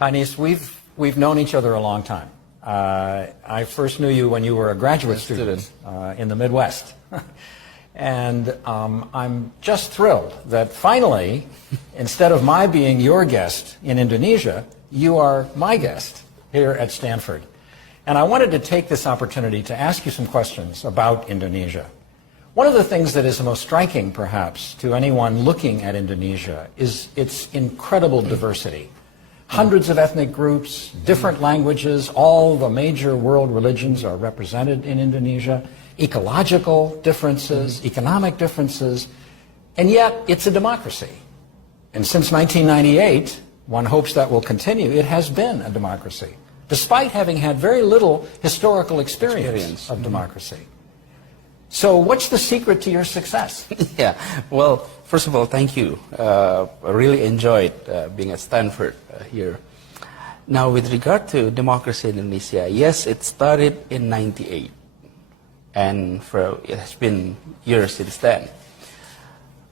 ANIES, we've known each other a long time. I first knew you when you were a graduate student in the Midwest. And I'm just thrilled that finally, instead of my being your guest in Indonesia, you are my guest here at Stanford. And I wanted to take this opportunity to ask you some questions about Indonesia. One of the things that is the most striking, perhaps, to anyone looking at Indonesia is its incredible diversity. Hundreds of ethnic groups, different languages, all the major world religions are represented in Indonesia, ecological differences, economic differences, and yet it's a democracy. And since 1998, one hopes that will continue, it has been a democracy, despite having had very little historical experience of democracy. So what's the secret to your success? Yeah, well, first of all, thank you. I really enjoyed being at Stanford here. Now, with regard to democracy in Indonesia, yes, it started in '98, and it has been years since then.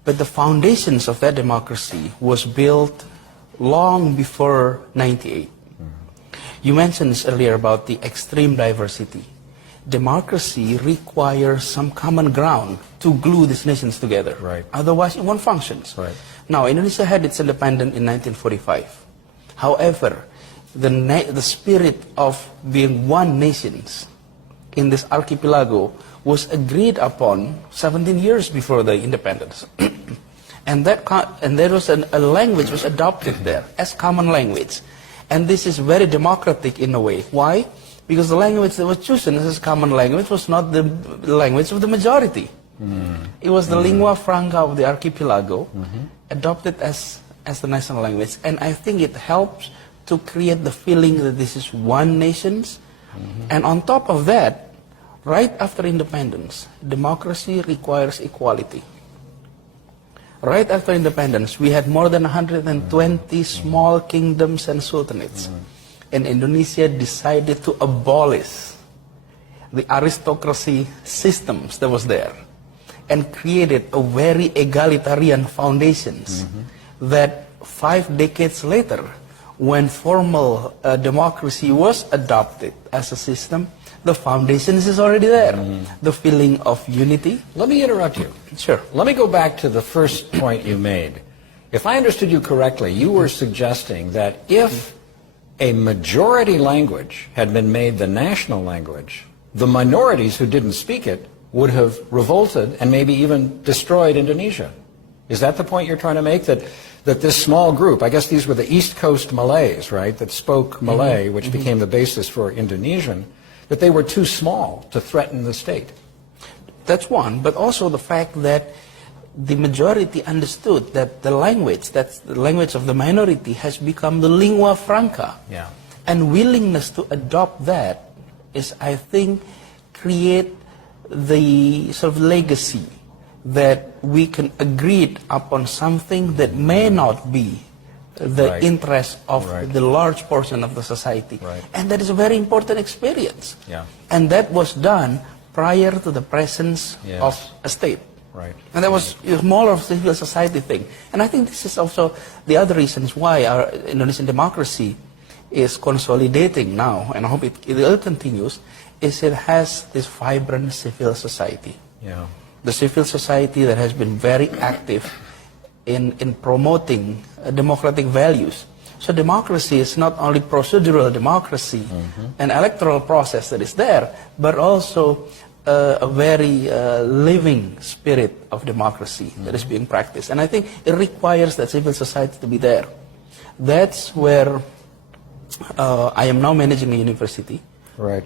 But the foundations of that democracy was built long before '98. You mentioned this earlier about the extreme diversity. Democracy requires some common ground to glue these nations together. Right. Otherwise, it won't function. Right. Now, Indonesia had its independence in 1945. However, the spirit of being one nation in this archipelago was agreed upon 17 years before the independence. and there was a language was adopted there as common language. And this is very democratic in a way. Why? Because the language that was chosen as common language was not the language of the majority. It was the lingua franca of the archipelago, adopted as the national language. And I think it helps to create the feeling that this is one nation. And on top of that, right after independence, democracy requires equality. Right after independence, we had more than 120 small kingdoms and sultanates. And Indonesia decided to abolish the aristocracy systems that was there and created a very egalitarian foundations that 5 decades later, when formal democracy was adopted as a system, the foundations is already there. The feeling of unity. Let me interrupt you. Sure. Let me go back to the first point you made. If I understood you correctly, you were suggesting that if a majority language had been made the national language, the minorities who didn't speak it would have revolted and maybe even destroyed Indonesia. Is that the point you're trying to make? That this small group, I guess these were the East Coast Malays, right, that spoke Malay, which became the basis for Indonesian, that they were too small to threaten the state? That's one, but also the fact that the majority understood that the language, that's the language of the minority, has become the lingua franca. Yeah. And willingness to adopt that is, I think, create the sort of legacy that we can agree upon something that may not be the interest of the large portion of the society. And that is a very important experience. Yeah. And that was done prior to the presence of a state. And that was more of a civil society thing. And I think this is also the other reasons why our Indonesian democracy is consolidating now, and I hope it will continue, is it has this vibrant civil society. Yeah. The civil society that has been very active in promoting democratic values. So democracy is not only procedural democracy, an electoral process that is there, but also a very living spirit of democracy that is being practiced. And I think it requires that civil society to be there. That's where I am now managing a university.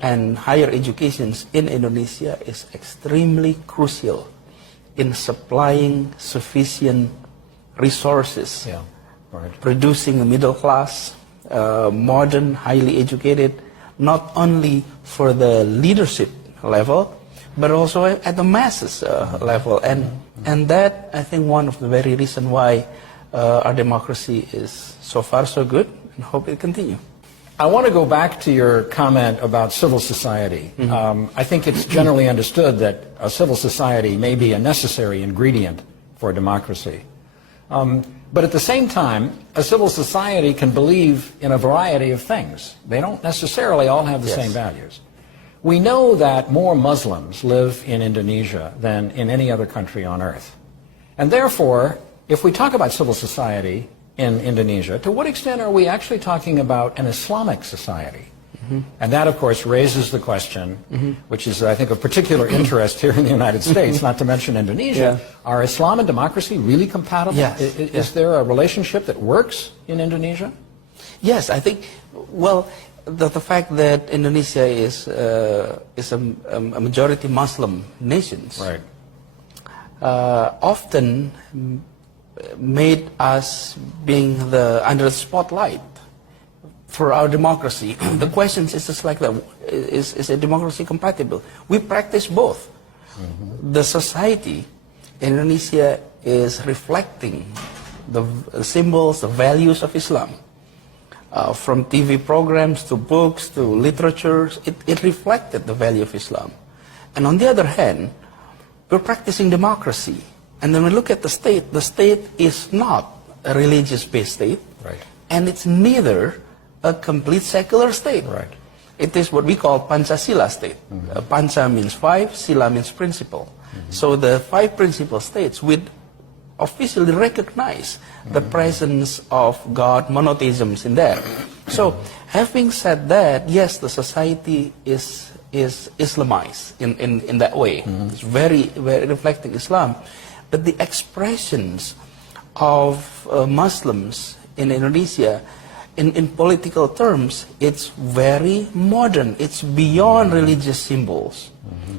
And higher education in Indonesia is extremely crucial in supplying sufficient resources, producing a middle class, modern, highly educated, not only for the leadership level, but also at the masses level. And that, I think, one of the very reasons why our democracy is so far so good, and hope it continue. I want to go back to your comment about civil society. I think it's generally understood that a civil society may be a necessary ingredient for democracy. But at the same time, a civil society can believe in a variety of things. They don't necessarily all have the same values. We know that more Muslims live in Indonesia than in any other country on earth. And therefore, if we talk about civil society in Indonesia, to what extent are we actually talking about an Islamic society? And that, of course, raises the question, which is, I think, of particular interest here in the United States, not to mention Indonesia. Are Islam and democracy really compatible? Yes. Is there a relationship that works in Indonesia? Yes, I think, well, the fact that Indonesia is a majority Muslim nation often made us being under the spotlight for our democracy. The question is just like that, is a democracy compatible? We practice both. The society in Indonesia is reflecting the symbols, the values of Islam. From TV programs to books to literature, it reflected the value of Islam. And on the other hand, we're practicing democracy. And then we look at the state is not a religious-based state, and it's neither a complete secular state. It is what we call Pancasila state. Panca means 5, Sila means principle. So the 5 principal states would officially recognize the presence of God, monotheisms in there. So having said that, yes, the society is Islamized in that way. It's very, very reflecting Islam. But the expressions of Muslims in Indonesia, in political terms, it's very modern. It's beyond religious symbols.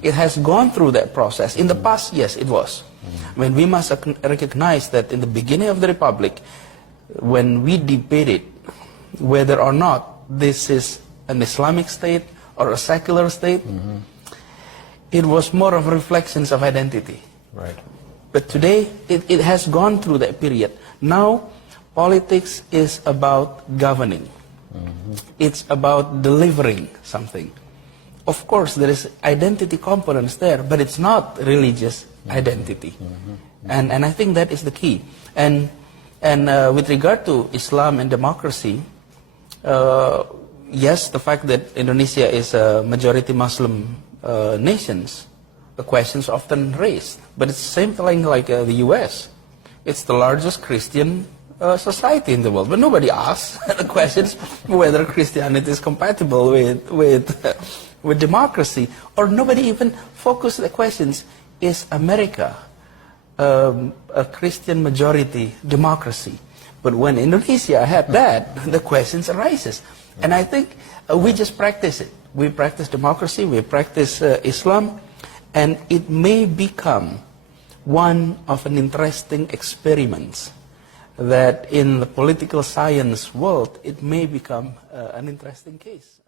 It has gone through that process. In the past, yes, it was. I mean, we must recognize that in the beginning of the Republic, when we debated whether or not this is an Islamic state or a secular state, it was more of reflections of identity. But today, it has gone through that period. Now, politics is about governing. It's about delivering something. Of course, there is identity components there, but it's not religious identity. And I think that is the key. And with regard to Islam and democracy, yes, the fact that Indonesia is a majority Muslim nation, the questions often raised. But it's the same thing like the U.S. It's the largest Christian society in the world, but nobody asks the questions whether Christianity is compatible with democracy, or nobody even focuses the questions, is America a Christian majority democracy? But when Indonesia had that, the questions arises. And I think we just practice it. We practice democracy, we practice Islam, and it may become one of an interesting experiments that in the political science world, it may become an interesting case.